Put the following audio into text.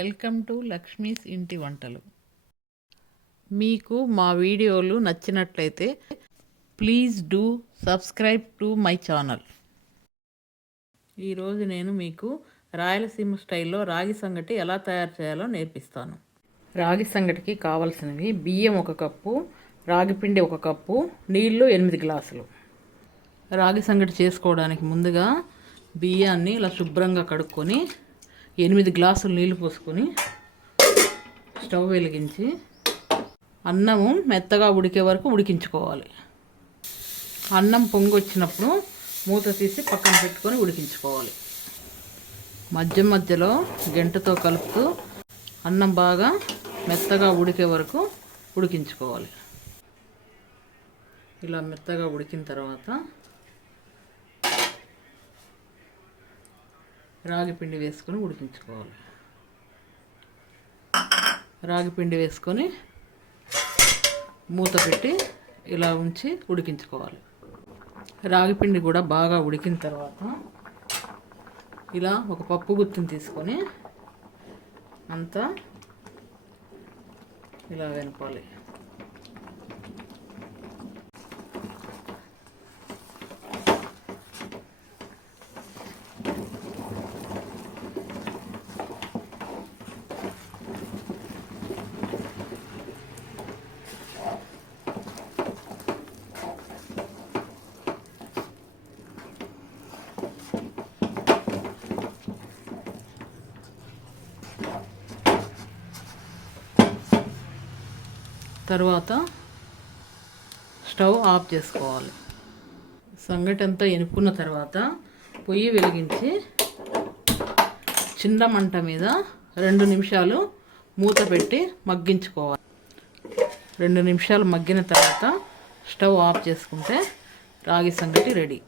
Welcome to Lakshmi's ఇంటి వంటలు. మీకు మా వీడియోలు నచ్చినట్లయితే please do subscribe to my channel. ఈరోజు నేను మీకు రాయలసీమ స్టైల్లో రాగి సంగటి ఎలా తయారు చేయాలో నేర్పిస్తాను. రాగి సంగటికి కావలసినవి బియ్యం 1 కప్పు, రాగి పిండి 1 కప్పు, నీళ్లు 8 గ్లాసులు. రాగి సంగటి చేసుకోవడానికి ముందుగా బియ్యాన్ని ఇలా శుభ్రంగా కడుక్కొని 8 గ్లాసులు నీళ్లు పోసుకొని స్టవ్ వెలిగించి అన్నము మెత్తగా ఉడికే వరకు ఉడికించుకోవాలి. అన్నం పొంగి వచ్చినప్పుడు మూత తీసి పక్కన పెట్టుకొని ఉడికించుకోవాలి. మధ్య మధ్యలో గంటతో కలుపుతూ అన్నం బాగా మెత్తగా ఉడికే వరకు ఉడికించుకోవాలి. ఇలా మెత్తగా ఉడికిన తర్వాత రాగి పిండి వేసుకొని ఉడికించుకోవాలి. రాగి పిండి వేసుకొని మూత పెట్టి ఇలా ఉంచి ఉడికించుకోవాలి. రాగి పిండి కూడా బాగా ఉడికిన తర్వాత ఇలా ఒక పప్పు గుత్తిని తీసుకొని అంతా ఇలా వెనపాలి. తర్వాత స్టవ్ ఆఫ్ చేసుకోవాలి. సంగటి అంతా ఎనుపుకున్న తర్వాత పొయ్యి వెలిగించి చిన్న మంట మీద 2 నిమిషాలు మూత పెట్టి మగ్గించుకోవాలి. 2 నిమిషాలు మగ్గిన తర్వాత స్టవ్ ఆఫ్ చేసుకుంటే రాగి సంగటి రెడీ.